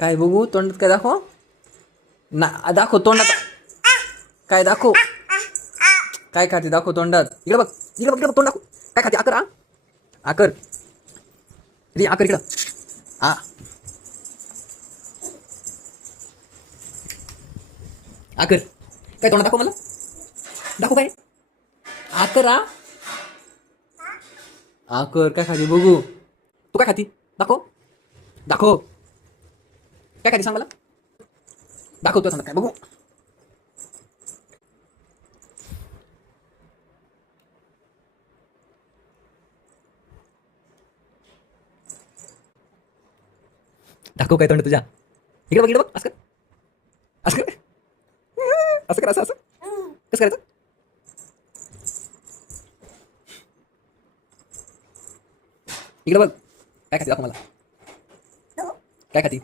काय बघू तोंडात काय दाखव ना दाखव तोंडात काय दाखव काय खाते दाखव तोंडात इकडे बघ इकडे बघ इकडे बघ तोंड दाखव काय खाते आकर आकर री आकर इकडं आकर काय तोंडात दाखव मला दाखव काय आकर आकर काय खाते बघू तू काय खाती दाखव दाखव काय खाती सांग मला दाखव तुला काय बघू दाखव काय तोंड तुझ्या इकडे बघ असं कर असं कर असं कर असं असं कसं करायचं इकडे बघ काय खाती दाखव मला काय खाती